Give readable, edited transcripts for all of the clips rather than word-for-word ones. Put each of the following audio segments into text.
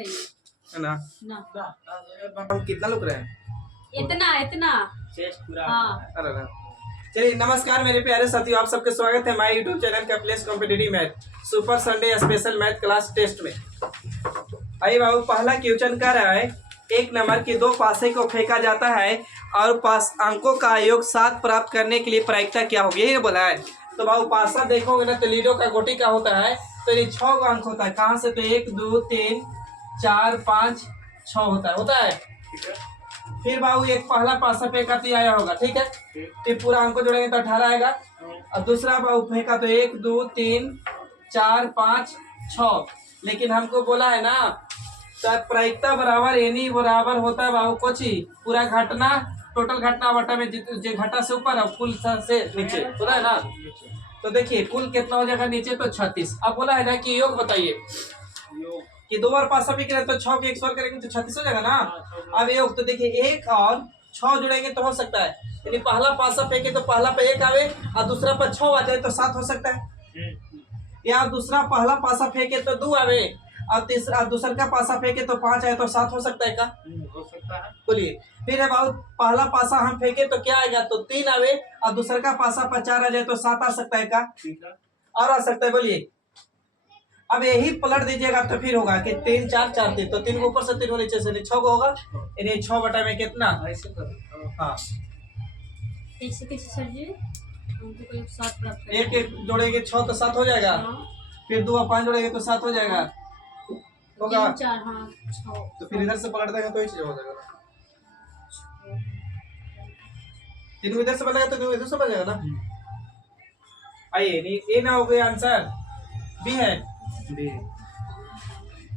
नहीं है ना। हम कितना लोग रहे हैं? इतना इतना हाँ। अरे ना। चलिए नमस्कार मेरे प्यारे साथियों, आप सबके स्वागत है हमारे यूट्यूब चैनल का place competitive math super Sunday special math class test में। आइए बाबू, पहला क्वेश्चन कर रहा है, एक नंबर के दो पासे को फेंका जाता है और पास अंकों का योग 7 प्राप्त करने के लिए प्रायिकता क्या होगी, यही बोला है। तो बाबू पासा देखोगे ना तो लीडो का गोटी का होता है, तो ये 6 का अंक होता है। कहाँ से? तो 1 2 3 4 5 6 होता है। फिर बाबू एक पहला पासा फेंका तो आया होगा, ठीक है। फिर पूरा अंक जोड़ेंगे तो 18 आएगा। और दूसरा बाबू फेंका तो 1 2 3 4 5 6। लेकिन हमको बोला है ना तो प्रायिकता बराबर एनी बराबर होता है बाबू कोची पूरा घटना टोटल घटना बटा में जो घटा से ऊपर और कुल से नीचे होता है ना। तो देखिए कुल कितना हो जाएगा नीचे तो 36। अब बोला है ना कि योग बताइए कि 2 बार पासा फेंक रहे तो 6 के 1 करेंगे तो 36 हो जाएगा ना। अब योग तो देखिए 1 और 6 जुड़ेंगे तो हो सकता है, यानी पहला पासा फेंके तो पहला पे 1 आवे और दूसरा पर 6 आ जाए तो 7 हो सकता है। या दूसरा पहला पासा फेंके तो 2 आवे और तीसरा दूसरा का पासा फेंके तो 5 आए तो 7 हो सकता है का? हो सकता है। बोलिए। फिर है बाबू पहला पासा हम फेंके तो क्या आएगा? तो 3 आवे और दूसरा का पासा पर 4 आ जाए तो 7 आ सकता है का? और आ सकता है। बोलिए। अब यही पलट दीजिएगा तो फिर होगा कि 3 4 4 3, तो 3 को ऊपर से 3 को नीचे से 6 को होगा, यानी 6 बटा में कितना? हाँ कैसे कैसे सर जी हमको कोई 7 प्राप्त करना एक एक जोड़ेंगे 6 तो 7 हो जाएगा। फिर 2 और 5 जोड़ेंगे तो 7 हो जाएगा होगा। 3 4 हाँ 6। तो फिर इधर से पलट देंगे तो ही चीज हो जाएगा। 3 को इधर से बनेगा तो 2 इधर से बन जाएगा ना। आइए नहीं ए ना हो गया आंसर, बी है।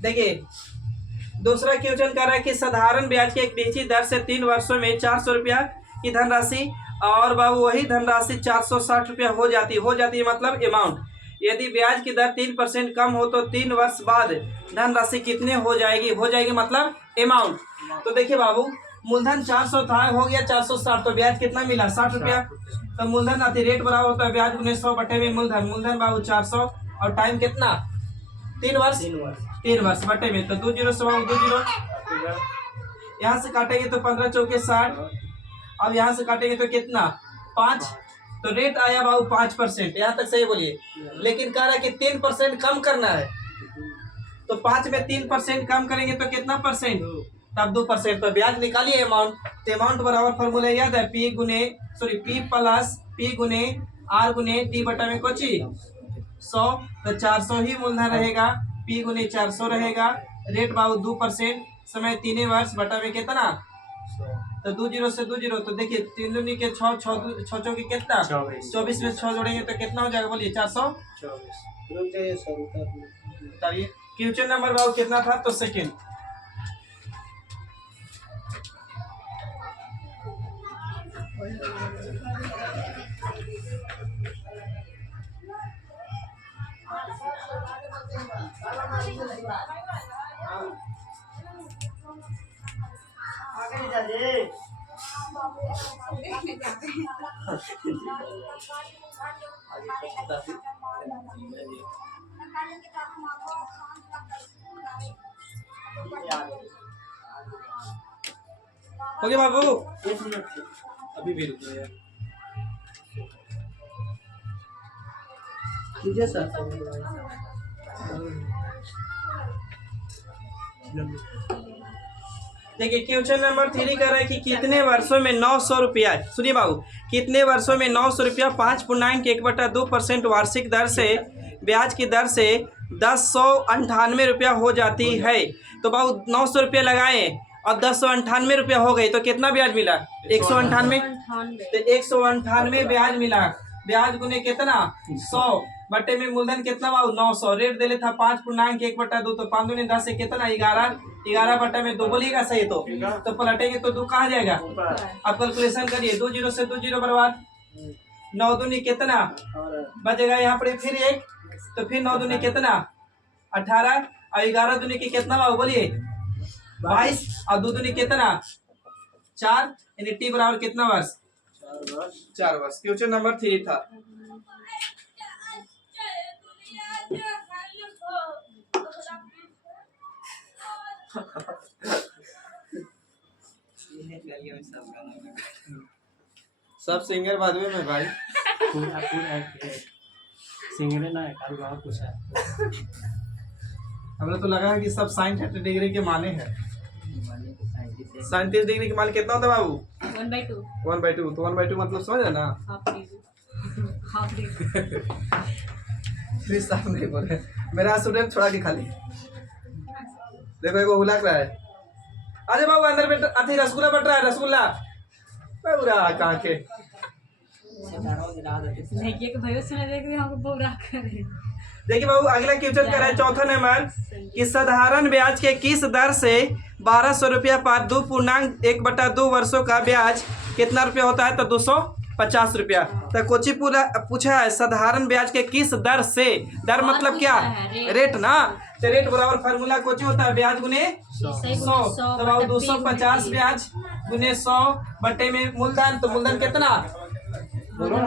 देखिए दूसरा क्वेश्चन कर रहा है कि साधारण ब्याज की एक निश्चित दर से 3 वर्षों में 400 रुपया की धनराशि और बाबू वही धनराशि 460 रुपया हो जाती है मतलब अमाउंट। यदि ब्याज की दर 3% कम हो तो 3 वर्ष बाद धनराशि कितने हो जाएगी मतलब अमाउंट। तो देखिए बाबू मूलधन 400 था, हो गया 460, तो ब्याज कितना मिला? 60 रुपया। तो मूलधन अति रेट बराबर होता है ब्याज गुने 100 बटे में मूलधन बाबू 400 और टाइम कितना? 3 वर्ष बटे में तो 2 जीरो से बाबू 2 जीरो। यहाँ से काटेंगे तो 15 चौके 60। अब यहाँ से काटेंगे तो कितना? 5। तो रेट आया बाबू 5%। यहाँ तक सही बोलिए। लेकिन कह रहा है कि 3% कम करना है, तो 5 में 3% कम करेंगे तो कितना परसेंट? तब 2%। तो ब्याज निकालिए अमाउंट। तो अमाउंट बराबर फॉर्मूला याद है, P प्लस P गुने R गुने T बटा में कोची 100। तो 400 ही मूलधन रहेगा, P गुने 400 रहेगा। रेट बाबू 2%, समय 3 वर्ष बटा में कितना? तो 2 जीरो से 2 जीरो। तो देखिए 3 दूनी के 6 6 चौके कितना? 24 में 6 जोड़ेंगे तो कितना हो जाएगा? बोलिए 424। बताइए क्वेश्चन नंबर बाबू कितना था? तो सेकंड। ओके बाबू अभी भी रुको यार। कीजिए सर। देखिए क्वेश्चन नंबर 3 कर रहा है कि कितने वर्षों में 900 रुपया, सुनिए बाबू, कितने वर्षों में 900 रुपया 5.1/2% वार्षिक दर से ब्याज की दर से 1098 रुपया हो जाती है। तो बाबू 900 रुपया लगाए और 1098 रुपया हो गई तो कितना ब्याज मिला? 198। तो 198 ब्याज मिला। ब्याज गुने कितना? 100 बटे में मूलधन कितना बाबू? 900। रेट दे था 5.1/2, तो 5 दूनी 10 से कितना? 11 बटा में 2। बोलिएगा सही तो पलटेंगे तो 2 कहाँ जाएगा? अब कैलकुलेशन करिए। 2 जीरो से 2 जीरो बर्बाद। 9 दूनी कितना बचेगा? यहाँ पर फिर 1, तो फिर 9 दूनी कितना? 18 और 11 दूनी की कितना बाबू? बोलिए 22 और 2 दूनी कितना? 4, यानी टी बराबर कितना वर्ष? 4 वर्ष। क्वेश्चन नंबर 3 था। सब सिंगर बाद में भाई। पूरा पूरा सिंगरे ना है, काल बहुत कुछ है। हमें तो लगा है कि सब 60 डिग्री के माने हैं। 37 डिग्री के मान कितना होता है बाबू? 1/2 1/2। तो 1/2 मतलब समझ रहे ना? हाफ डिग्री प्लीज साफ नहीं बोले, मेरा स्टूडेंट छोड़ा के खाली देखो एक हुला रहा है। अरे बाबू अंदर बैठ, अति रसगुल्ला बट रहा है, रसगुल्ला पूरा कहाँ के। देखिए कि भाई सुना देख रहे हमको बहुत राग करे। देखिए बाबू अगला क्वेश्चन कर रहा है चौथा नंबर कि साधारण ब्याज के किस दर से 1200 रुपया पर 2.1/2 वर्षों का ब्याज कितना रुपया होता है? तो 250 रुपया। तो कोची पूरा पूछा है साधारण ब्याज के किस दर से, दर मतलब क्या? रेट ना। तो रेट बराबर फार्मूला कोची होता है ब्याज गुने 100। तो बाबू 250 ब्याज गुने 100 बटे में मूलधन, तो मूलधन कितना? बोलो ना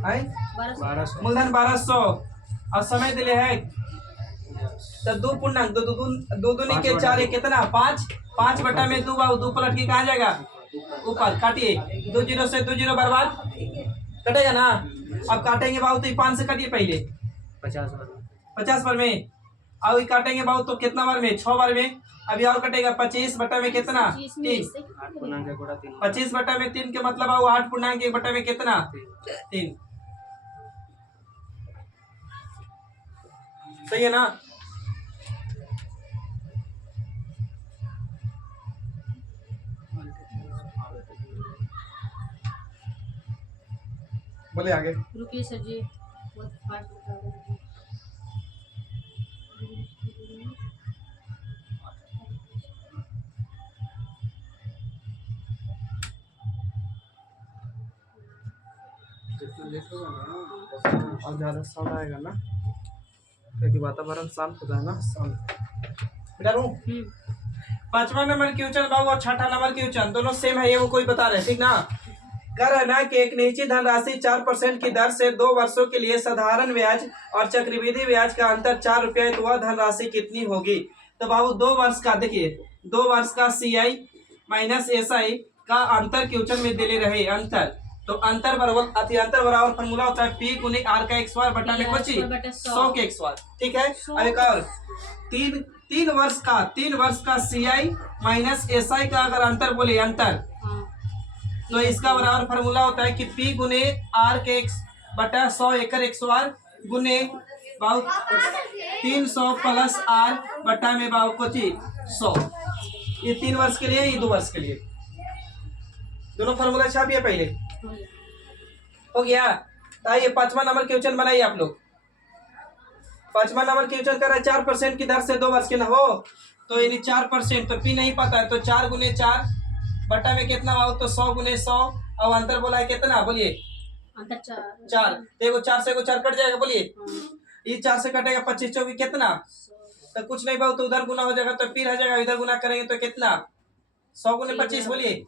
भाई। 1200 मूलधन 1200 और समय दिले है तो 2 दो दूनी के 4 एक कितना? 5 बटा में 2 बाबू 2 पलट के कहाँ जाएगा? ऊपर काटिए, 2 0 से 2 0 बर्बाद कटेगा ना। अब काटेंगे बाबू तो 5 से काटिए पहले 50 बार में, अब ये काटेंगे बाबू तो कितना बार में? 6 बार में। अभी और कटेगा 25 बटा में कितना? 3। 25 बटा में 3 के मतलब बाबू 8.1 बटा में कितना? 3। सही है ना? बोले आगे। रुकिए सर जी, बहुत फास्ट बता रहे हैं। और ज़्यादा साउंड आएगा ना क्योंकि वातावरण शांत होता है ना शांत। पांचवा नंबर क्वेश्चन बाबू और छठा नंबर क्वेश्चन दोनों सेम है, ये वो कोई बता रहे हैं ठीक ना। कर है ना कि एक निश्चित धनराशि 4% की दर से 2 वर्षों के लिए साधारण ब्याज और चक्रवृद्धि ब्याज का अंतर 4 रुपया है, तो वह धनराशि कितनी होगी? तो बाबू 2 वर्ष का, देखिए 2 वर्ष का CI माइनस SI का अंतर क्वेश्चन में दिले रहे अंतर, तो अंतर बराबर अति अंतर बराबर फॉर्मूला होता है P गुने R का x वर्ग बटा में बची 100 के x वर्ग। ठीक है। अब एक और 3 वर्ष का CI माइनस SI का अगर अंतर बोले अंतर, तो इसका बराबर फार्मूला होता है कि P गुने R के x बटा 100 एकड़ x वर्ग गुने बाबू 300 प्लस R बटा में बाबू कोची 100। ये 3 वर्ष के लिए, ये 2 वर्ष के लिए, दोनों फार्मूला छापिए पहले। हो गया। आइए 5वां नंबर क्वेश्चन बनाइए आप लोग। 5वां नंबर क्वेश्चन कर रहा है 4% की दर से 2 वर्ष के ना हो, तो यानी 4%, तो P नहीं पता है तो 4 गुने 4 बटा में कितना बाबू? तो 100 गुने 100 और अंतर बोला है कितना? बोलिए अंतर 4। देखो 4 से 4 कट जाएगा, बोलिए ये 4 से कटेगा 25 चौकी कितना? तो कुछ नहीं बाबू, तो उधर गुना हो जाएगा तो फिर रह जाएगा, इधर गुना करेंगे तो कितना? 100 गुने 25, बोलिए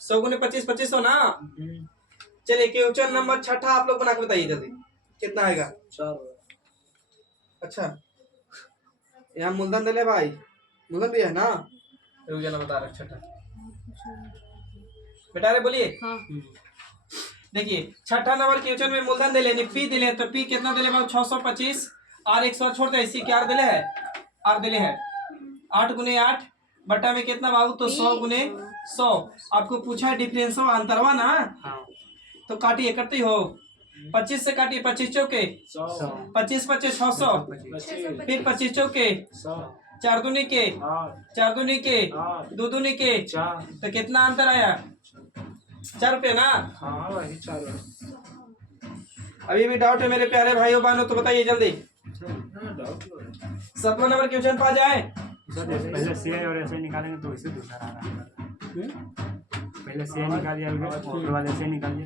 100 गुने 25 2500 ना। चलिए क्वेश्चन नंबर छठा आप लोग बना के बताइए जल्दी कितना आएगा? 4। अच्छा यहाँ मूलधन दे ले भाई, मूलधन भी है ना, रुक जाना बता रहा छठा बेटा रे बोलिए। देखिए छठा नंबर क्वेश्चन में मूलधन दे लेने P दिले, तो P कितना दिले बाबू? 625 R 100 छोड़ दे, इसी के R दिले है, R दिले है 8 गुने 8 बटा में कितना बाबू? तो 100 गुने 100। आपको पूछा है डिफरेंस अंतरवा ना, तो काटिए, करते हो 25 से काटिए, 25 चौके 25 25 600, फिर 25 चौके 4 दूनी के 4 दूनी के 2 दूनी के 4, तो कितना अंतर आया? 4 रुपये ना। अभी भी डाउट है मेरे प्यारे भाइयों बहनों, तो बताइए जल्दी। 7वां नंबर क्वेश्चन पा जाए। पहले CI और SI निकालेंगे तो इससे दूसरा आ रहा है। पहले CI निकालिए, उसके बाद SI निकालिए,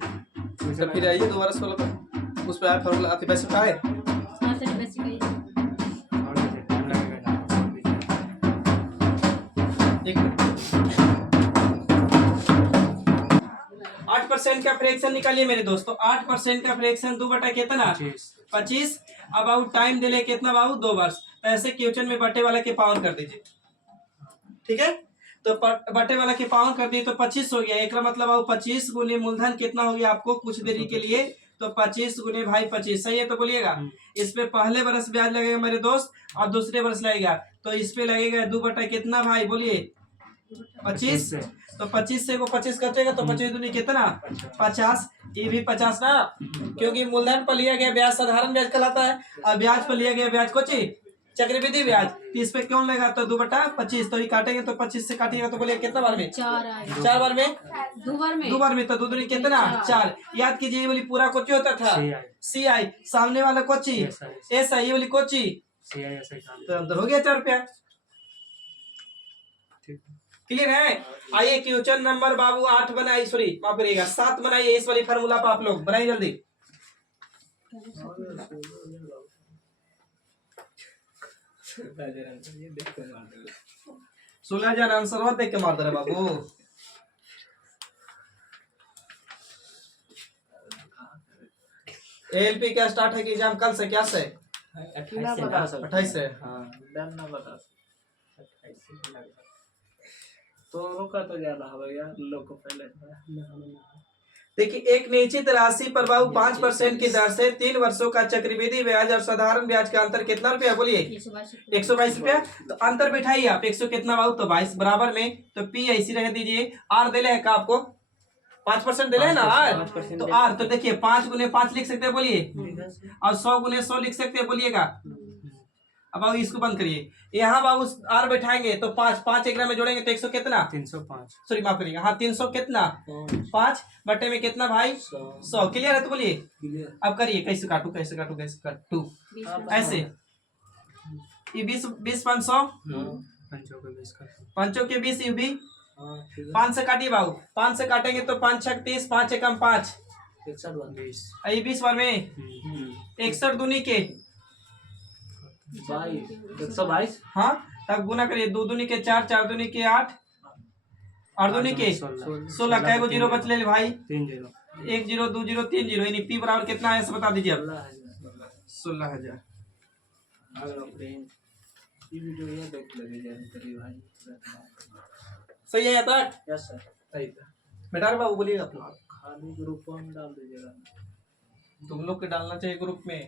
तो फिर आइए 2 वर्ष वाला पर उस पे आए फॉर्मूला आते पैसे पे आए। हाँ सर वैसे कहिए। और जैसे टाइम लगेगा 8% का फ्रैक्शन निकालिए मेरे दोस्तों। 8% का फ्रैक्शन 2 बटा कितना? 25। अब बाबू टाइम दिले कितना बाबू? 2 वर्ष। तो ऐसे क्वेश्चन में बटे वाला के पावन कर दीजिए। ठीक है, तो बटे वाला के पावन कर दिए तो 25 हो गया। एक मतलब अब 25 गुने मूलधन कितना हो गया आपको कुछ देरी के लिए, तो 25 गुने भाई 25, सही है। तो बोलिएगा इस पे पहले बरस ब्याज लगेगा मेरे दोस्त और दूसरे बरस लगेगा, तो इस पे लगेगा 2 बटा कितना भाई बोलिए 25। तो 25 से को 25 कटेगा तो 25 दूनी कितना 50, ये भी 50 ना, क्योंकि मूलधन पर लिया गया ब्याज साधारण ब्याज कहलाता है और ब्याज पर लिया गया ब्याज कोची चक्रवृद्धि ब्याज। तो इस पे क्यों लेगा तो 2 बटा 25, तो ये काटेंगे तो 25 से काटिएगा तो बोलिए कितना बार में 4 बार में 2 बार में तो 2 दूनी कितना 4। याद कीजिए ये वाली पूरा कोची होता था CI, सामने वाला कोची ऐसा, ये वाली कोची तो अंतर हो गया 4 रुपया। क्लियर है। आइए क्वेश्चन नंबर बाबू 8 बनाइए, सॉरी माफ करिएगा 7 बनाइए। इस वाली फार्मूला पर आप लोग बनाइए जल्दी। 16,000 आंसर देख के मार दे रहे बाबू। ALP क्या स्टार्ट है कि एग्जाम कल से क्या से 28 से तो रुका तो ज्यादा हो गया लोग को पहले। देखिए एक निश्चित राशि पर बाबू 5% की दर से 3 वर्षों का चक्रवृद्धि ब्याज और साधारण ब्याज का अंतर कितना रुपया बोलिए 122 रुपया। तो अंतर बैठाइए आप 100 कितना बाबू तो 22 बराबर में, तो P ऐसी रह दीजिए। R दे है का आपको 5% दे है ना R, तो R तो देखिए 5 गुने 5 लिख सकते हैं बोलिए, और 100 गुने 100 लिख सकते हैं बोलिएगा। अब बाबू इसको बंद करिए, यहाँ बाबू R बैठाएंगे तो 5 एक में जोड़ेंगे तो 100 कितना 305, सॉरी माफ करिएगा हाँ 300 कितना 5 बटे में कितना भाई 100। क्लियर है तो बोलिए अब करिए कैसे काटू ऐसे ये 20 500 पंचों के 20 ये भी 5 से काटिए बाबू, 5 से काटेंगे तो 5 6 30, 5 एकम 5 ये 20 बार में 61 दूनी के 122 हाँ तब गुना करिए 2 दूनी के 4, 4 दूनी के 8, 8 दूनी के 16। कै गो जीरो बच ले भाई 3 0, 1 0 2 0 3 0, यानी P बराबर कितना है बता दीजिए अब 16,000। सही है तक यस सर सही था बेटा बाबू बोलिएगा अपना खाली ग्रुप में डाल दीजिएगा। तुम लोग के डालना चाहिए ग्रुप में।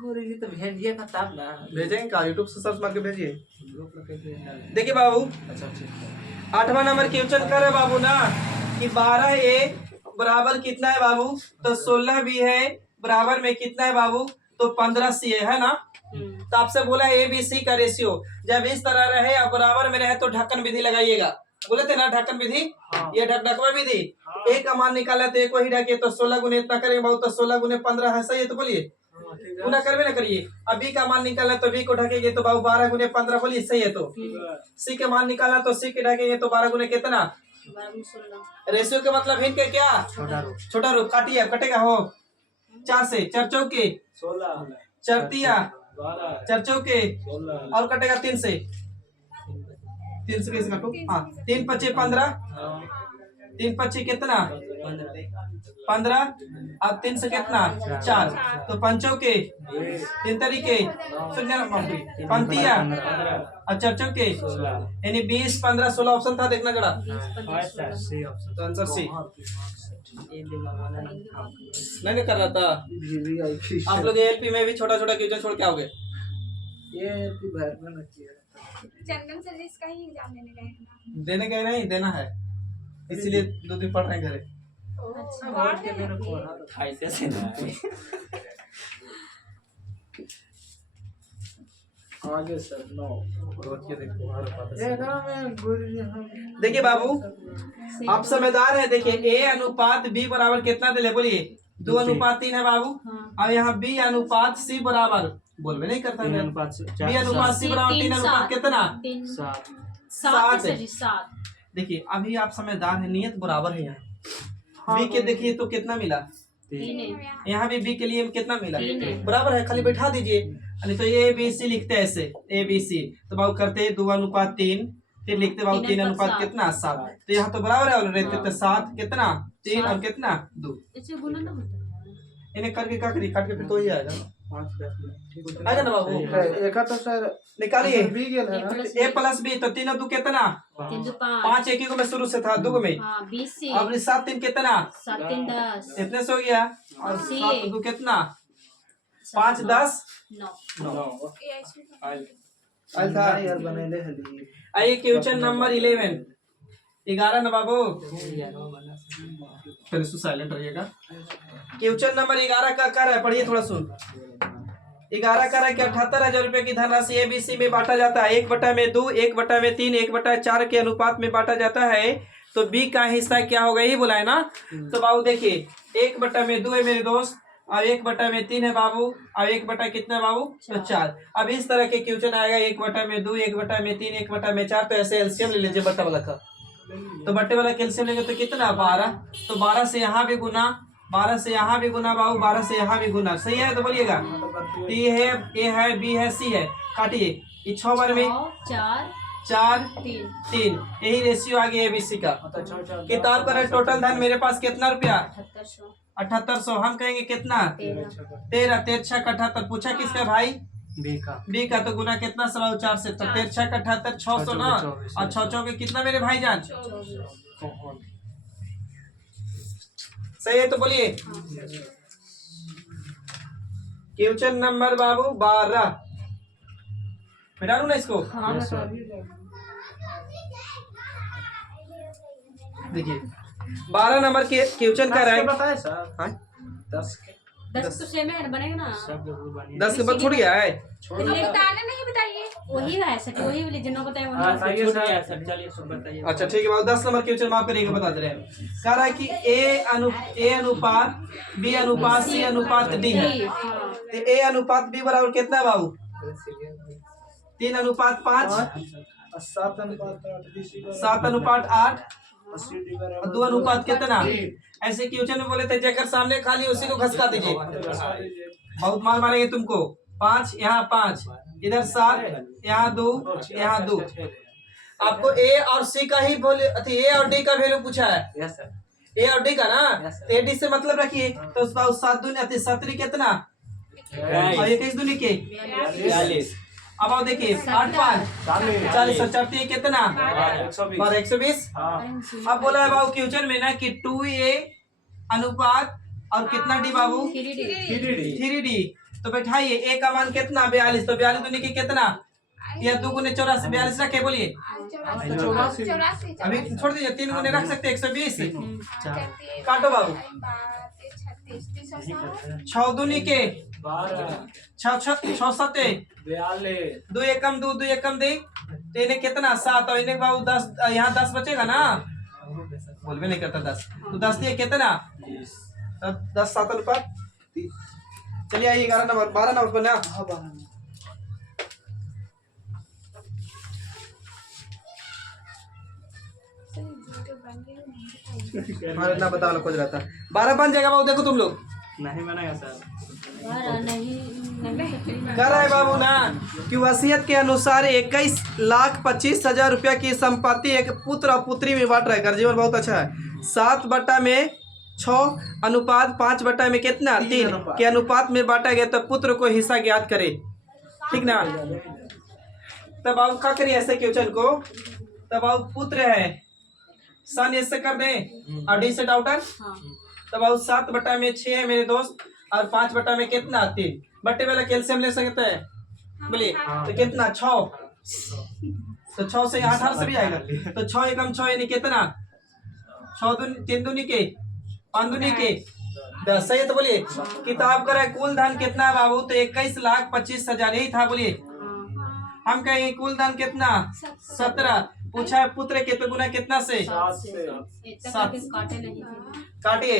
गुरु जी तो भेजिए ना तब ना भेजेंगे का यूट्यूब से सर्च मार के भेजिए। ग्रुप में कैसे डालें? देखिए बाबू अच्छा ठीक 8वां नंबर क्वेश्चन कर है बाबू ना कि 12A बराबर कितना है बाबू, तो 16 भी है बराबर में कितना है बाबू तो 15C है ना। तो आपसे बोला है ABC का रेशियो जब इस तरह रहे और बराबर में रहे तो ढक्कन विधि लगाइएगा, बोले थे ना ढक्कन विधि। ये ढकवा विधि एक का मान निकाला तो एक वही ढके तो 16 गुने इतना करेंगे बाबू तो 16 गुने 15 है, सही है तो बोलिए गुना करवे ना करिए। अब B का मान निकालना तो B को ढकेंगे तो बाबू 12 गुने 15 बोलिए, सही है। तो C के मान निकालना तो C के ढकेंगे तो 12 गुने कितना 16 रेशियो के मतलब हिंद के क्या छोटा रूप काटिए कटेगा हो 4 से 4 चौके 16 चरतिया 12 4 चौके 16 और कटेगा 3 से कैसे काटू हाँ 3 5 15 3 5 कितना 15 अब 3 से कितना 4 तो पंचों के 3 तरीके पंतिया और चर्चों के यानी 20 15 16 ऑप्शन था देखना जरा तो आंसर सी नहीं कर रहा था। आप लोग ALP में भी छोटा छोटा क्वेश्चन छोड़ के आओगे। ये भर में नची है चंदन सर इसका ही एग्जाम देने गए हैं ना। देने गए नहीं देना है इसीलिए 2 दिन पढ़ रहे हैं घरे। वार्ड के मेरे को ऐसे से ना आगे सर नो ये ना मैं गुरु जी हम देखिए बाबू आप समझदार है। देखिए A अनुपात B बराबर कितना दिले बोलिए 2 अनुपात 3 है बाबू। अब यहाँ B अनुपात C बराबर बोलवे नहीं करता है B अनुपात C बराबर 3 अनुपात कितना 7। देखिए अभी आप समझदार है, नियत बराबर है। यहाँ B के देखिए तो कितना मिला यहाँ भी B के लिए कितना मिला बराबर है, खाली बैठा दीजिए। नहीं तो ABC लिखते हैं ऐसे ABC तो बाबू करते 2 अनुपात 3 फिर लिखते बाबू 3 अनुपात कितना 7 तो यहाँ तो बराबर है और रहते तो 7 कितना 3 और कितना 2 इसे गुना ना होता है इन्हें करके क्या करिए काट के फिर तो ही आएगा। आएगा ना बाबू? एक तो सर निकालिए। बी गेल है ना ए प्लस बी तो 3 और 2 कितना? 3 2 5 5 एक ही को मैं शुरू से था 2 में। हाँ 20 से अब 7 3 कितना? 7 3 10 इतने से हो गया। और अस्सी। 7 2 कितना? 5 10 9 ये इसमें आया था यार बनैले हली आइए क्वेश्चन नंबर 11 11 ना बाबू फिर इसको साइलेंट रहिएगा। क्वेश्चन नंबर 11 का कर है, पढ़िए थोड़ा सुन। 11 कर है कि 78,000 रुपए की धनराशि एबीसी में बांटा जाता है 1/2 1/3 1/4 के अनुपात में बांटा जाता है तो बी का हिस्सा क्या होगा यही बोला है ना। तो बाबू देखिए 1/2 है मेरे दोस्त और 1/3 है बाबू और 1 कितना है बाबू तो 4। अब इस तरह के क्वेश्चन आएगा 1/2 1/3 1/4 तो ऐसे एलसीएम ले लीजिए बट्टा वाला का। तो बट्टे वाला कैल्शियम लेंगे तो कितना 12 तो 12 से यहाँ भी गुना 12 से यहाँ भी गुना बाबू 12 से यहाँ भी गुना सही है तो बोलिएगा। तो ये है ए है बी है सी है काटिए ये 6 बार में 4 4 3 3 यही रेशियो आ गया एबीसी का। किताब का टोटल धन मेरे पास कितना रुपया 7800 7800 हम कहेंगे कितना 13 13 13 78 पूछा किसका भाई बी का तो गुना कितना सवा 4 से तो 13 78 600 ना और 6 के कितना मेरे भाईजान सही है तो बोलिए। क्वेश्चन नंबर बाबू 12 मैं डालू ना इसको हाँ मैं तो देखिए 12 नंबर के क्वेश्चन का रैंक बताए सर हाँ 10 के 10 तो सेम है बनेगा ना सब लोग बने 10 के बाद छूट गया है। तो बताना नहीं बताइए वही है सच वही वाली जिन्हों बताए हाँ वही सही है सर चलिए सब बताइए। अच्छा ठीक है बाबू 10 नंबर क्वेश्चन माफ करिएगा बता दे रहे हैं। कह रहा है कि ए अनुपात बी अनुपात सी अनुपात डी है हाँ तो ए अनुपात बी बराबर कितना है बाबू 3 अनुपात 5 7 अनुपात 8 बीसी 7 अनुपात 8 80 डी और 2 अनुपात कितना ऐसे क्वेश्चन में बोले थे जेकर सामने खाली उसी को घसका दीजिए बहुत मार मारेंगे तुमको। 5 यहाँ 5 इधर 7 यहाँ 2 यहाँ 2 आपको ए और सी का ही बोले ए और डी का वैल्यू पूछा है यस सर ए और डी का ना तो ए डी से मतलब रखिए तो उस बार 7 दूनी 7 कितना और 21 दूनी के 42 अब आओ देखिए 8 5 40 और 4 कितना 120। अब बोला है बाबू क्वेश्चन में ना कि 2a अनुपात और कितना डी बाबू 3d तो बैठाइए ए का मान कितना 42 तो 42 दूनी के कितना या 2 गुने 84 42 रखे बोलिए 84 अभी छोड़ दीजिए 3 गुने रख सकते 120 काटो काटो बाबू 36 6 दूनी के 6 7 42 2 एकम 2 एकम दे तो इन्हें कितना 7 और इन्हें बाबू 10 यहाँ 10 बचेगा ना बोल भी नहीं करता 10 तो 10 दिए कितना 10 7 अनुपात चलिए आइए 11 नंबर 12 नंबर पर ना हमारे ना बताओ ना खोज रहा था 12 बन जाएगा बाबू देखो तुम लोग नहीं बनेगा सर नहीं कह रहा है बाबू ना कि वसीयत के अनुसार 21,25,000 रुपया की संपत्ति एक पुत्र और पुत्री में बांट रहा है। जीवन बहुत अच्छा है 7/6 अनुपात 5/में कितना 3 के अनुपात में बांटा गया तो पुत्र को हिस्सा ज्ञात करे ठीक ना। तब बाबू क्या करिए ऐसे क्वेश्चन को तब बाबू पुत्र है सन ऐसे कर दें और डी से डाउटर तब बाबू 7/6 है मेरे दोस्त और 5 में कितना 3 बट्टे वाला कैल्शियम ले सकते हैं बोलिए तो कितना 6 तो 6 से 18 से भी आएगा तो 6 एकम 6 यानी कितना 6 3 दूनी के 5 दूनी के 10 सही है तो बोलिए। किताब का कुल धन कितना है बाबू तो 21,25,000 यही था बोलिए। हम कहेंगे कुल धन कितना 17 पूछा है पुत्र के तो गुना कितना से 7 काटे नहीं काटिए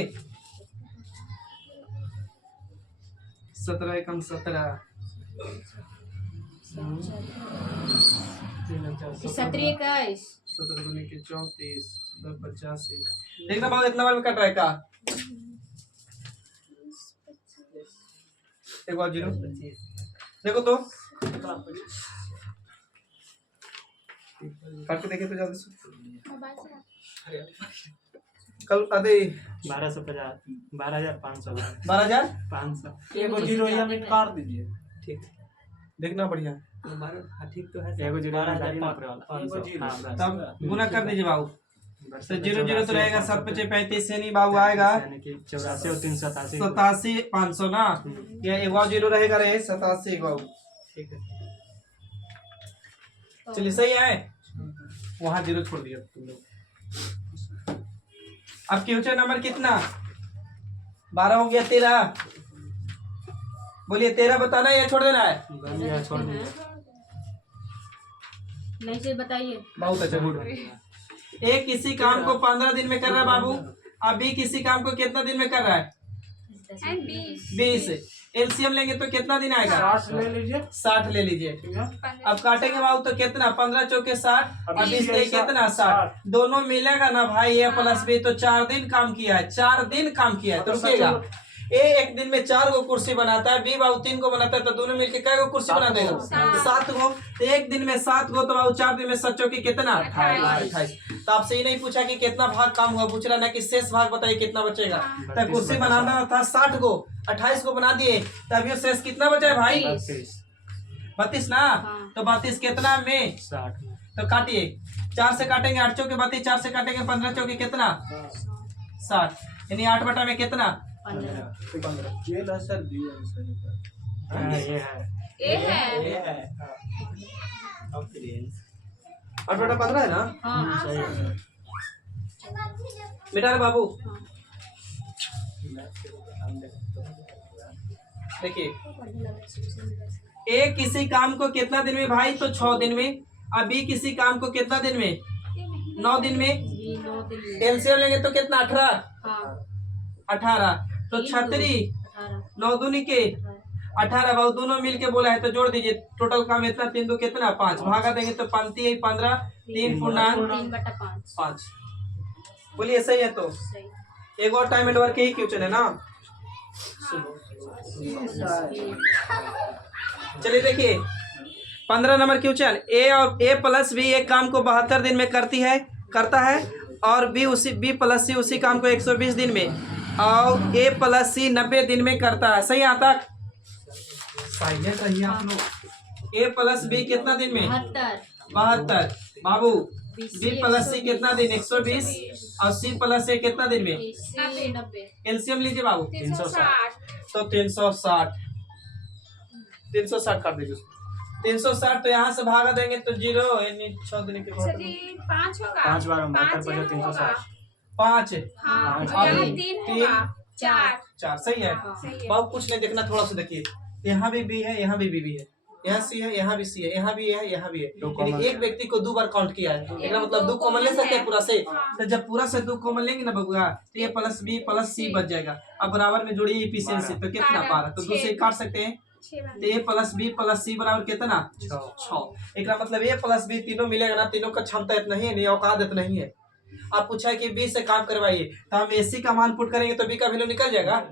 17 एकम 17 17 21 17 गुने के 34 85 देखना बाबू इतना बार में कट रहा है का एक बार 0 देखो तो काट के देखे तो जल्दी से कल अरे 1250 12,500 12,500 एक जीरो या में काट दीजिए। ठीक देखना बढ़िया ठीक तो है एगो जीरो निकालिए ना ऊपर वाला एगो जीरो। हाँ, बस। तब गुना कर दीजिए बाबू तो 0 तो रहेगा 7 5 35 यानी बाबू आएगा यानी कि 84 और 387 87,500 ना या एक और 0 रहेगा रहे 87 बाबू ठीक है चलिए सही है वहाँ 0 छोड़ दिया तुम लोग। अब क्वेश्चन नंबर कितना 12 हो गया 13 बोलिए 13 बताना है या छोड़ देना है बन गया छोड़ दीजिए नहीं चाहिए बताइए। बहुत अच्छा गुड ए किसी काम को 15 दिन में कर रहा है बाबू अब बी किसी काम को कितना दिन में कर रहा है एंड 20 20 एलसीएम लेंगे तो कितना दिन आएगा 60 ले लीजिए। 60 ले लीजिए ठीक है। अब काटेंगे बाबू तो कितना 15 चौके 60 और 20 से कितना 60 दोनों मिलेगा ना भाई ए प्लस बी तो 4 दिन काम किया है 4 दिन काम किया है तो रुकिएगा ए एक दिन में 4 गो कुर्सी बनाता है बी बाबू 3 गो बनाता है तो दोनों मिलके कै गो कुर्सी बना देगा 7 गो तो एक दिन में 7 गो तो बाबू 4 दिन में 7 चौकी कितना 28 तो आपसे ये नहीं पूछा कि कितना भाग काम हुआ पूछ रहा ना कि शेष भाग बताइए कितना बचेगा तो कुर्सी बनाना था 60 गो 28 गो बना दिए तभी शेष कितना बचा है भाई 32 ना तो 32 कितना में 60 तो काटिए 4 से काटेंगे 8 चौके 32 4 से काटेंगे 15 चौके कितना 60 यानी 8 बटा में कितना 15 ये ला सर दिया सर। ये है ए है ये है। 8 बटा 15 है ना हाँ सही है बेटा रे बाबू देखिए ए किसी काम को कितना दिन में भाई तो 6 दिन में अब बी किसी काम को कितना दिन में 9 दिन में ये 9 दिन में एलसीएम लेंगे तो कितना 18 हाँ 18 तो 36 18 9 दूनी के 18 बाबू दोनों मिल के बोला है तो जोड़ दीजिए टोटल काम इतना 3 दो कितना 5 भागा देंगे तो 5 15 3 पूर्णांक 3/5 5 बोलिए सही है तो सही एक और time and work he question है ना चलिए देखिए 15 नंबर क्वेश्चन ए और ए प्लस बी एक काम को 72 दिन में करता है और बी प्लस सी उसी काम को 120 दिन में और ए प्लस सी 90 दिन में करता है सही यहाँ तक साइलेंट रहिए आप लोग ए प्लस बी कितना दिन में 72 बाबू बी प्लस सी कितना दिन 120 और सी प्लस ए कितना दिन में 90 एलसीएम लीजिए बाबू 360 तो 360 कर दीजिए 360 तो यहाँ से भागा देंगे तो 0 यानी 6 दिन के बाद सर 5 होगा 5 बार 72 5 बजे 360 5 हाँ पाँच, यहाँ तीन, 3 होगा 4 4 सही है सही है बाबू कुछ नहीं देखना थोड़ा सा देखिए यहाँ भी बी है यहाँ भी बी है यहाँ सी है यहाँ भी सी है यहाँ भी है यहाँ भी है यानी एक व्यक्ति को 2 बार काउंट किया है इसका मतलब 2 कॉमन ले सकते हैं पूरा से तो जब पूरा से 2 कॉमन लेंगे ना बबुआ तो ए प्लस बी प्लस सी बच जाएगा अब बराबर में जोड़िए एफिशिएंसी तो कितना 12 तो 2 से काट सकते हैं 6 तो ए प्लस बी प्लस सी बराबर कितना 6 एक मतलब ए प्लस बी तीनों मिलेगा ना तीनों का क्षमता इतना ही है नहीं औकात इतना ही है आप पूछा है कि बी से काम करवाइए तो हम एसी का मान पुट करेंगे तो बी का वैल्यू निकल जाएगा हाँ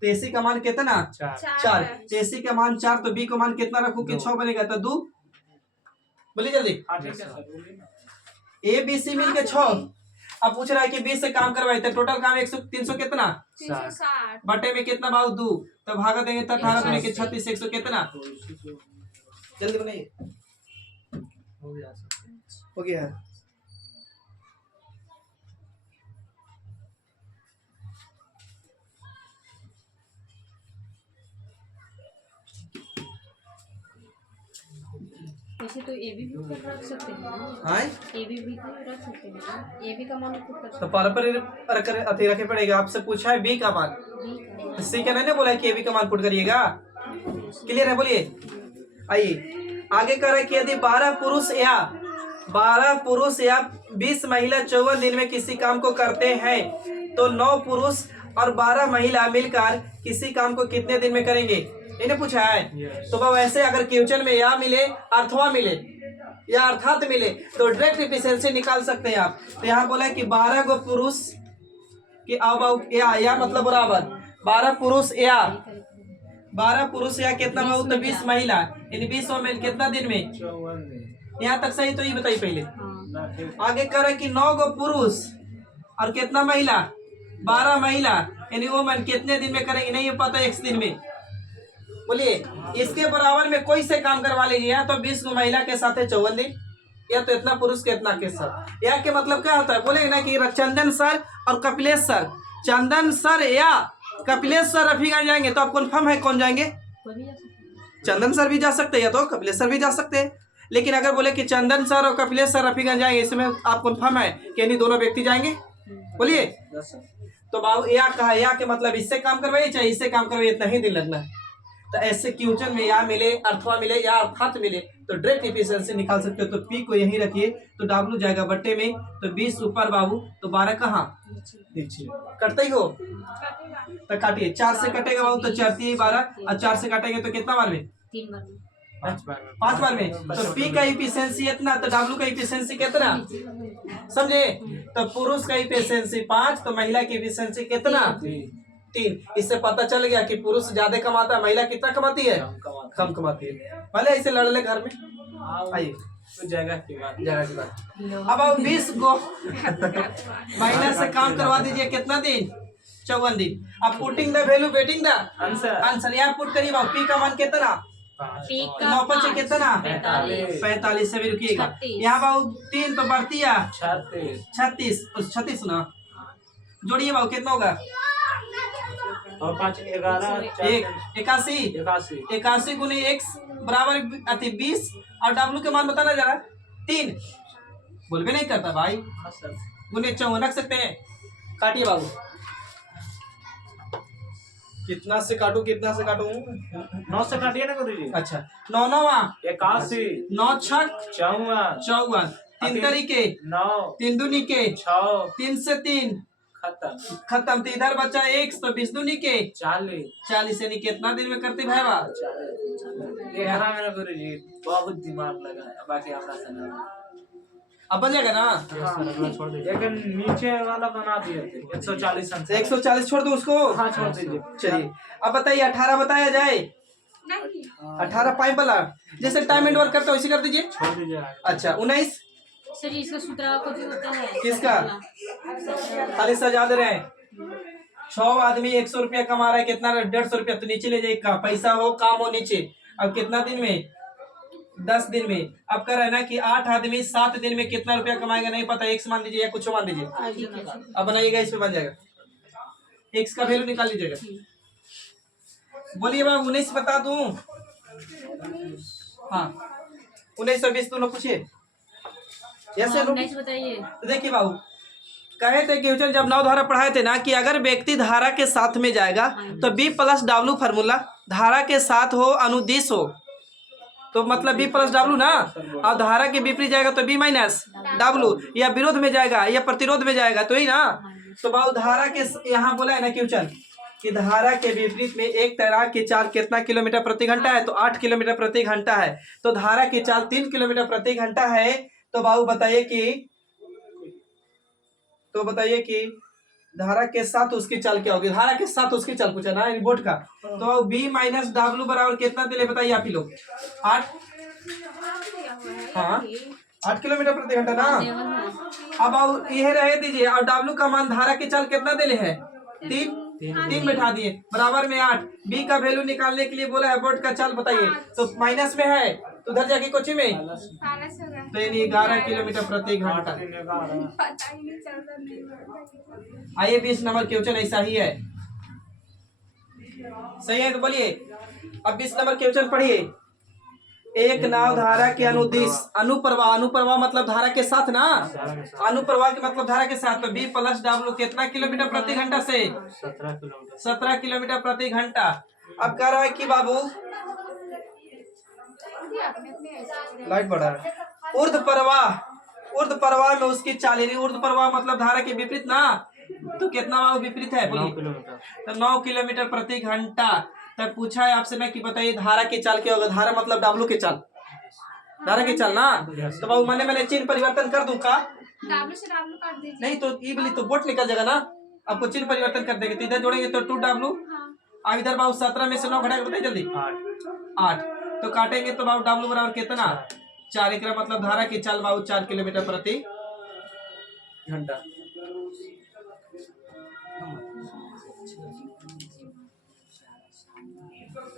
तो एसी का मान कितना 4 तो एसी का मान 4 तो बी का मान कितना रखूं कि 6 बनेगा तो 2 बोलिए जल्दी हाँ ठीक है सर बोलिए ना। ए बी सी मिल के 6 अब पूछ रहा है कि बी से काम करवाइए तो टोटल काम 100 300 कितना 360 बटे में कितना बाबू 2 तो भागा देंगे तो 18 दुनी के 36 100 कितना जल्दी बनाइए हो गया है वैसे तो ए भी रख सकते हैं हाँ ए भी रख सकते हैं ए भी का मान खुद कर तो पर अति रखे पड़ेगा आपसे पूछा है बी का मान सकते सी का नहीं बोला है कि ए बी का मान पुट करिएगा क्लियर है बोलिए आइए आगे कह रहा है कि यदि 12 पुरुष या 20 महिला 54 दिन में किसी काम को करते हैं तो 9 पुरुष और 12 महिला मिलकर किसी काम को कितने दिन में करेंगे इन्हें पूछा है तो वह वैसे अगर क्वेश्चन में या मिले अर्थवा मिले या अर्थात मिले तो डायरेक्ट एफिशिएंसी निकाल सकते हैं आप तो यहाँ बोला है कि 12 गो पुरुष की अब या मतलब बराबर 12 पुरुष या कितना बहु तो 20 महिला यानी 20 में कितना दिन में 54 दिन। यहाँ तक सही तो ये बताइए पहले हाँ आगे करे कि 9 गो पुरुष और कितना महिला, 12 महिला, यानी वुमन कितने दिन में करेंगे, नहीं पता, x दिन में। बोलिए इसके बराबर में कोई से काम करवा लीजिए, या तो 20 को महिला के साथ है 54 दिन, या तो इतना पुरुष के इतना के साथ। या के मतलब क्या होता है, बोले ना कि चंदन सर और कपिलेश सर, चंदन सर या कपिलेश सर रफीगंज जाएंगे, तो आप कन्फर्म है कौन जाएंगे? कोई भी जा सकता है। चंदन सर भी जा सकते हैं या तो कपिलेश सर भी जा सकते हैं। लेकिन अगर बोले कि चंदन सर और कपिलेश सर रफीगंज जाएंगे, इसमें आप कन्फर्म है कि नहीं दोनों व्यक्ति जाएंगे? बोलिए। तो बाबू या कहा, या के मतलब इससे काम करवाइए चाहे इससे काम करवाइए, इतना ही दिन लगना है। तो ऐसे क्वेश्चन में या मिले, अर्थवा मिले या अर्थात मिले, तो डायरेक्ट एफिशिएंसी निकाल सकते हो। तो पी को यहीं रखिए, तो डब्ल्यू जाएगा बट्टे में, तो 20 ऊपर बाबू, तो 12 कहाँ नीचे, कटते ही हो तो काटिए। 4 से कटेगा बाबू तो 4 3 12, और 4 से काटेंगे तो कितना बार में? 3 बार में। 5 बार में। तो पी का इफिशिएंसी इतना, तो डब्ल्यू का इफिशिएंसी कितना, समझे? तो पुरुष का इफिशिएंसी 5, तो महिला की इफिशिएंसी कितना? 3। इससे पता चल गया कि पुरुष ज्यादा कमाता है, महिला कितना कमाती है? कम कमाती है। भले ऐसे लड़ ले घर में, आइए जगह की बात। अब आप 20 को महिला से काम करवा दीजिए, कितना दिन? 54 दिन। अब putting the value betting the answer यहाँ पुट करिए। पी का मान कितना? 9 5 कितना? 45 से भी रुकिएगा। यहाँ बाबू 3 तो बढ़ती है 36 ना, जोड़िए बाबू कितना होगा? और 5 11 81 गुने x बराबर 20, और डब्ल्यू के मान बताना जरा। 3 बोल भी नहीं करता भाई, गुने 54 रख सकते हैं। काटिए बाबू, कितना से काटू 9 से काटिए ना गुरुजी। अच्छा 9 9 81 9 6 54 3 तरीके 9 3 दूनी के 6 3 से 3 खत्म। तो इधर बचा x, तो 20 दूनी के 40 यानी कितना दिन में करते भाई? गुरुजी बहुत दिमाग लगा, बाकी आपका सना अब बन जाएगा ना। लेकिन नीचे वाला बना दिए थे 140 आंसर। 140 छोड़ दो उसको। हाँ छोड़ दीजिए। चलिए अब बताइए 18 बताया जाए? नहीं 18 पाइप वाला, जैसे टाइम एंड वर्क करते हो वैसे कर दीजिए। छोड़ दीजिए। अच्छा 19 सर इसका सूत्र कुछ होता है किसका? खाली सजा दे रहे हैं। 6 आदमी 100 रुपया कमा रहा है, कितना? 150 रुपया। तो नीचे ले जाइए, पैसा हो काम हो नीचे। अब कितना दिन में? 10 दिन में। अब कर रहे हैं ना कि 8 आदमी 7 दिन में कितना रुपया कमाएगा नहीं पता, x मान दीजिए या कुछ मान दीजिए। अब बनाइएगा, इसमें बन जाएगा। x का वैल्यू निकाल लीजिएगा। बोलिए बाबू 19 बता दूं? हाँ 19 और 20 दोनों पूछिए। ऐसे 19 बताइए। तो देखिए बाबू कहे थे कि जब नवधारा पढ़ाए थे ना कि अगर व्यक्ति धारा के साथ में जाएगा तो B + W फार्मूला, धारा के साथ हो अनुदिश हो तो मतलब B + W ना। अब धारा के विपरीत जाएगा तो B - W, या विरोध में जाएगा या प्रतिरोध में जाएगा तो ही ना। तो बाबू धारा के यहाँ बोला है ना क्वेश्चन कि धारा के विपरीत में एक तरह की चाल कितना किलोमीटर प्रति घंटा है? तो 8 किलोमीटर प्रति घंटा है। तो धारा की चाल 3 किलोमीटर प्रति घंटा है। तो बाबू बताइए कि धारा के साथ उसकी चाल क्या होगी? धारा के साथ उसकी चाल पूछा ना बोर्ड का। तो B - W बराबर कितना दिले बताइए आप ही लोग? 8। हाँ 8 किलोमीटर प्रति घंटा ना। अब यह रहे दीजिए, और W का मान धारा की चाल कितना दिले है? 3 बैठा दिए, बराबर में 8। B का वैल्यू निकालने के लिए बोला है, बोर्ड का चाल बताइए। तो माइनस में है तो उधर जाके कोची में, तो यानी 11 किलोमीटर प्रति घंटा। पता ही नहीं चलता। नहीं आइए 20 नंबर क्वेश्चन ऐसा ही है, सही है? तो बोलिए अब 20 नंबर क्वेश्चन पढ़िए। एक नाव धारा के अनुदिश, अनुप्रवाह मतलब धारा के साथ ना, अनुप्रवाह के मतलब धारा के साथ। तो B + W कितना किलोमीटर प्रति घंटा से? 17 किलोमीटर प्रति घंटा। अब कह रहा है कि बाबू लाइट बढ़ा है। ऊर्ध्व प्रवाह में उसकी चाल, यानी ऊर्ध्व प्रवाह मतलब धारा के विपरीत ना। तो कितना बाबू विपरीत है? बोलिए। तो 9 किलोमीटर प्रति घंटा। तब पूछा है आपसे ना कि बताइए धारा की चाल क्या होगा? धारा मतलब W की चाल, धारा की चाल ना। तो बाबू मैंने चिन्ह परिवर्तन कर दूं का? W से W काट दीजिए। नहीं तो ई बोली तो बोट निकल जाएगा ना। आपको चिन्ह परिवर्तन कर देंगे तो इधर जोड़ेंगे तो 2W। अब इधर बाबू 17 में से 9 घटा के बताइए जल्दी। 8 तो काटेंगे तो बाबू W बराबर कितना? 4। एक मतलब धारा की चाल बाबू 4 किलोमीटर प्रति घंटा।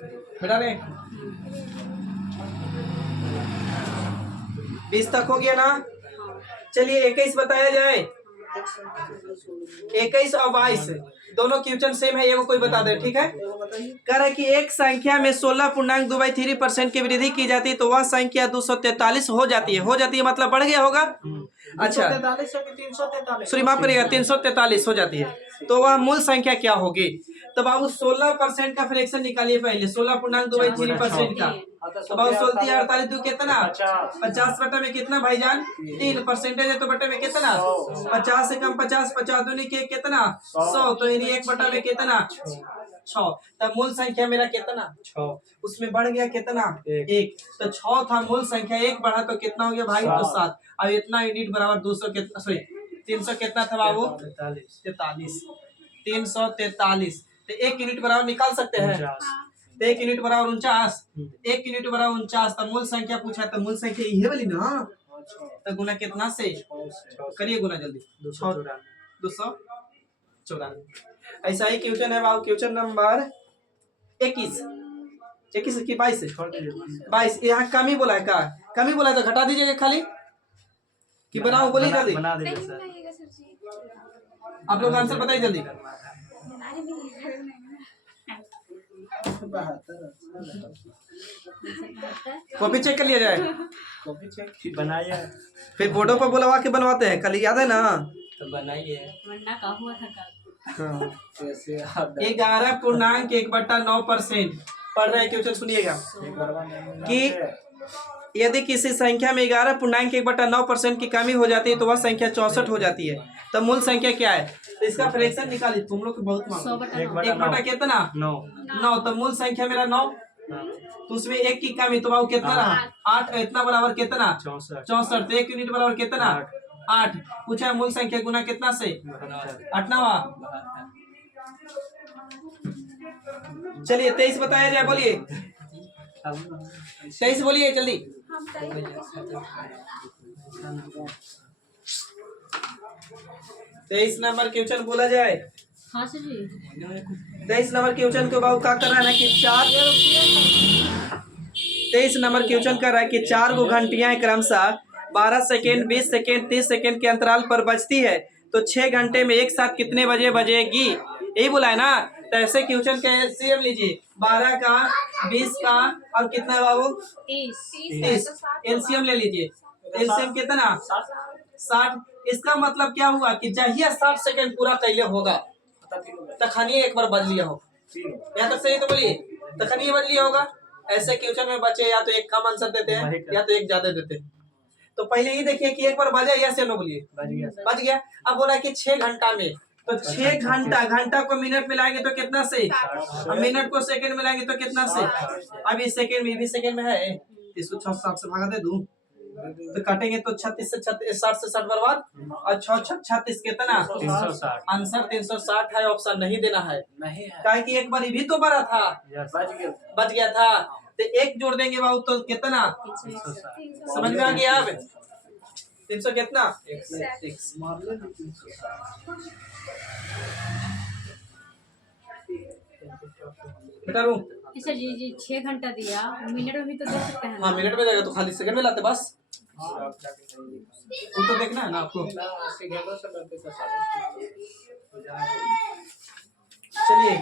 मिटा रहे 20 तक हो गया ना। चलिए 21 बताया जाए। 21 और 22 दोनों क्वेश्चन सेम है, एगो कोई बता दे, ठीक है। कह रहा है कि एक संख्या में 16.2/3% की वृद्धि की जाती है तो वह संख्या 243 हो जाती है। हो जाती है मतलब बढ़ गया होगा। अच्छा 343 सॉरी माफ करिएगा 343 हो जाती है तो वह मूल संख्या क्या होगी। तो बाबू 16% का फ्रैक्शन निकालिए पहले 16.2/3% का। तो बाबू 16 48 दो कितना 50 बटे में कितना भाईजान 3 परसेंटेज है तो बटे में कितना 50 से कम 50 50 दूनी के कितना 100 तो यानी 1 बटा में कितना 6। तब मूल संख्या मेरा कितना 6 उसमें बढ़ गया कितना 1 तो 6 था मूल संख्या 1 बढ़ा तो कितना हो गया भाई तो 7। अब इतना यूनिट बराबर 200 कितना सॉरी 300 कितना था बाबू 43 343 तो 1 यूनिट बराबर निकाल सकते हैं। तो 1 यूनिट बराबर 49 1 यूनिट बराबर 49 तो मूल संख्या पूछा तो मूल संख्या ये वाली ना तो गुना कितना से करिए गुना जल्दी 294। ऐसा ही क्वेश्चन है बाबू क्वेश्चन नंबर 21 की 22 यहाँ कमी बोला है का कमी बोला है तो घटा दीजिएगा खाली कि बनाओ बोलिए जल्दी। बना दीजिए नहीं सर। बनाइएगा सर जी। आप लोग आंसर बताइए जल्दी। अरे नहीं घर नहीं कॉपी चेक कर लिया जाए बनाइए फिर बोर्डों पर बुलवा के बनवाते हैं कल याद है ना। तो बनाइए वरना का हुआ था कल। 11.1/9% पढ़ रहे क्वेश्चन सुनिएगा कि यदि किसी संख्या में 11.1/9% की कमी हो जाती है तो वह संख्या 64 हो जाती है। तो मूल संख्या क्या है तो इसका फ्रैक्शन निकालिए तुम लोग बहुत मांगो 100/9 1 बटा कितना 9 तो मूल संख्या मेरा 9 तो उसमें 1 की कमी तो बाबू कितना रहा 8 इतना बराबर कितना 64 तो 1 यूनिट बराबर कितना 8 पूछा मूल संख्या गुना कितना से 8 9। चलिए 23 बताया जाए बोलिए 23 बोलिए जल्दी। हम बताइए। 23 नंबर क्वेश्चन बोला जाए। हाँ सर जी 23 नंबर क्वेश्चन को बाबू क्या कर रहा है कि 23 नंबर क्वेश्चन कर रहा है कि 4 गो घंटियां क्रमशः 12 सेकेंड 20 सेकेंड 30 सेकेंड के अंतराल पर बजती है तो 6 घंटे में एक साथ कितने बजे बजेगी यही बोला है ना। तो ऐसे क्वेश्चन का एलसीएम लीजिए 12 का 20 का और कितना बाबू 30 एलसीएम ले लीजिए। एलसीएम कितना 60। इसका मतलब क्या हुआ कि जहिया 60 सेकेंड पूरा कैले होगा तखनिए एक बार बज लिया हो। यहाँ तक सही तो बोलिए तखनिए बज लिया होगा। ऐसे क्वेश्चन में बच्चे या तो एक कम आंसर देते हैं या तो एक ज्यादा देते हैं। तो पहले ये देखिए कि एक बार बजा या से नो बोलिए बज गया। अब बोला कि 6 घंटा में तो 6 घंटा को मिनट मिलाएंगे तो कितना से अब मिनट को सेकंड मिलाएंगे तो कितना से अभी सेकंड में भी सेकंड में है इसको 6 से भागा दे दूं तो काटेंगे तो 36 से 60 से 60 बर्बाद और 6 36 कितना 360 आंसर 360 है। ऑप्शन नहीं देना है नहीं है काहे कि एक बार भी तो बड़ा था बच गया था तो एक जोड़ देंगे बाबू तो कितना समझ में आ गया। अब 300 कितना बेटा रू सर जी 6 घंटा दिया मिनट में भी तो दे सकते हैं ना। हाँ मिनट में जाएगा तो खाली सेकंड में लाते बस वो तो देखना है ना आपको। चलिए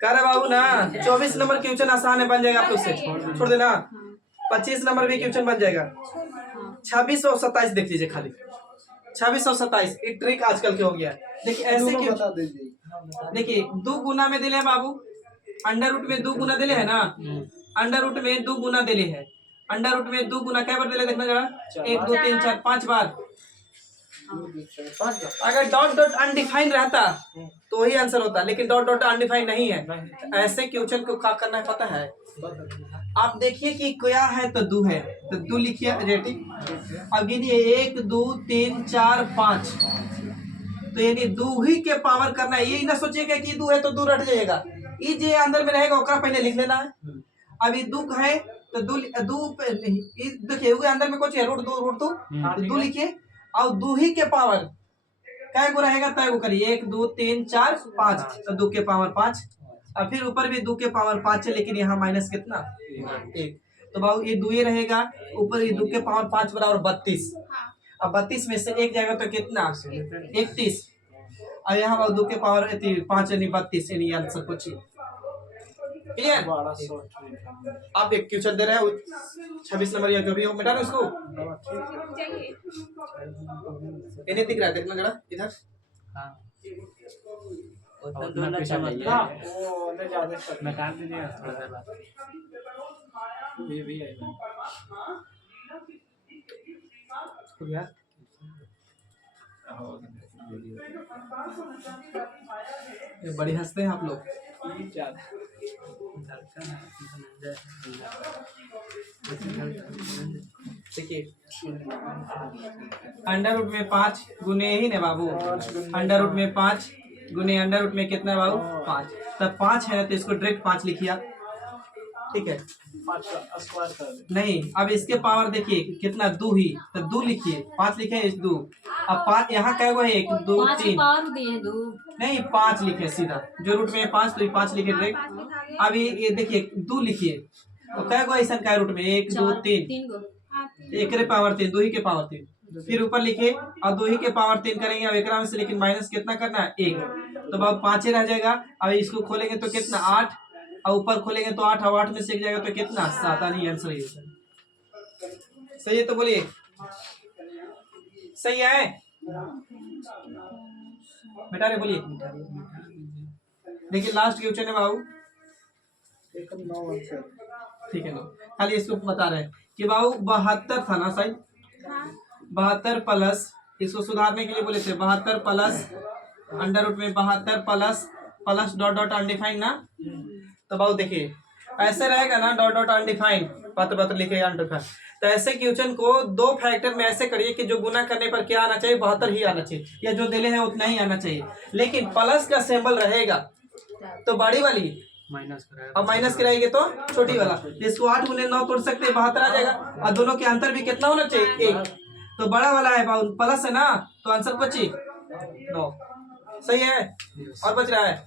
कर बाबू ना 24 नंबर क्वेश्चन आसान है बन जाएगा आप लोग से छोड़ देना। 25 नंबर भी क्वेश्चन बन जाएगा। 26 और 27 देख लीजिए खाली 26 और 27 ये ट्रिक आजकल के हो गया है। देखिए ऐसे क्यों देखिए 2 गुना में दिले है बाबू अंडर रूट में 2 गुना दिले है ना अंडर रूट में 2 गुना दिले है अंडर रूट में 2 गुना क्या बार दिले देखना जरा 1 2 3 4 5 बार। अगर डॉट डॉट अनडिफाइंड रहता तो वही आंसर होता लेकिन डॉट डॉट अनडिफाइंड नहीं है। ऐसे क्वेश्चन को क्या करना है पता है आप देखिए कि क्या है तो 2 है तो 2 लिखिए रेटिंग अब गिनिए 1 2 3 4 5 तो यानी 2 ही के पावर करना है। यही ना सोचिएगा कि 2 है तो 2 रट जाएगा ये जे अंदर में रहेगा ओकरा पहले लिख लेना है। अभी 2 है तो 2 देखिए अंदर में कुछ है रूट 2 लिखिए और 2 ही के पावर क्या को रहेगा तय को करिए 1 2 3 4 5 तो 2 के पावर 5 और फिर ऊपर भी 2 के पावर 5 है, लेकिन यहाँ माइनस कितना 1। तो बाबू ये 2 रहेगा, ऊपर ये 2 के पावर 5 बराबर 32। अब 32 में से 1 जाएगा तो कितना 31, और यहाँ बाबू 2 के पावर 5 यानी 32, यानी आंसर पूछिए। क्लियर? बड़ा शॉर्ट आप एक क्वेश्चन दे रहे हो 26 नंबर या जो भी हो, मिटा दो इसको। जाइए ये नहीं दिख रहा है, देखना जरा इधर। हाँ उतना और दूर उतना लच्छा पीछे मत जाइए। जाओ। वो ने ज्यादा कर मैं काट दीजिएगा थोड़ा देर बाद। ये भी है यार ये बड़ी हंसते हैं आप लोग। ये ज्यादा देखिए अंडर रूट में 5 गुने ही ना बाबू, अंडर रूट में 5 गुने अंडर रूट में कितना है बाबू 5, तब 5 है ना तो इसको डायरेक्ट 5 लिखिए आप, ठीक है। 5 का स्क्वायर कर दे। नहीं, अब इसके पावर देखिए कितना 2 ही, तो 2 लिखिए, 5 लिखे इस 2। अब 5 यहाँ क्या हुआ है 1 2 पाँच 3, पावर दिए हैं 2। नहीं 5 लिखे सीधा, जो रूट में 5 तो ये 5 लिखे डायरेक्ट। अब ये देखिए 2 लिखिए, तो क्या हुआ ऐसा क्या रूट में 1 2 3, 3 गो। एक रे पावर 3, 2 ही के पावर 3, फिर ऊपर लिखे और 2 ही के पावर 3 करेंगे। अब एक में से लेकिन माइनस कितना करना है 1, तो अब 5 रह जाएगा। अब इसको खोलेंगे तो कितना 8, और ऊपर खोलेंगे तो 8, और 8 में से एक जाएगा तो कितना 7, नहीं आंसर ये सही है। तो बोलिए सही है बेटा रे, बोलिए। देखिए लास्ट क्वेश्चन है बाबू, एकदम 9 आंसर। ठीक है ना, खाली इसको बता रहे हैं कि बाबू 72 था ना सही, 72 प्लस, इसको सुधारने के लिए बोले थे 72 प्लस अंडर रूट में 72 plus plus dot dot undefined ना। तो बाबू देखिए ऐसे रहेगा ना, डॉट डॉट अनडिफाइंड पत्र लिखे अनडिफाइंड। तो ऐसे क्वेश्चन को 2 फैक्टर में ऐसे करिए कि जो गुना करने पर क्या आना चाहिए 72 ही आना चाहिए, या जो दिले हैं उतना ही आना चाहिए, लेकिन प्लस का सिंबल रहेगा तो बड़ी वाली, माइनस कराया। अब माइनस कराएंगे तो छोटी वाला। इसको 8 गुने 9 तोड़ सकते हैं, 72 आ जाएगा, और दोनों के अंतर भी कितना होना चाहिए 1, तो बड़ा वाला है प्लस है ना, तो आंसर बची 9, सही है। और बच रहा है,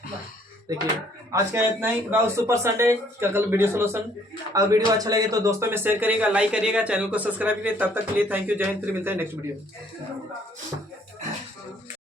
देखिए आज का इतना ही बाबू, सुपर संडे का कल वीडियो सोल्यूशन। अगर वीडियो अच्छा लगे तो दोस्तों में शेयर करिएगा, लाइक करिएगा, चैनल को सब्सक्राइब करिए। तब तक के लिए थैंक यू, जय हिंद, फिर मिलते हैं नेक्स्ट वीडियो में।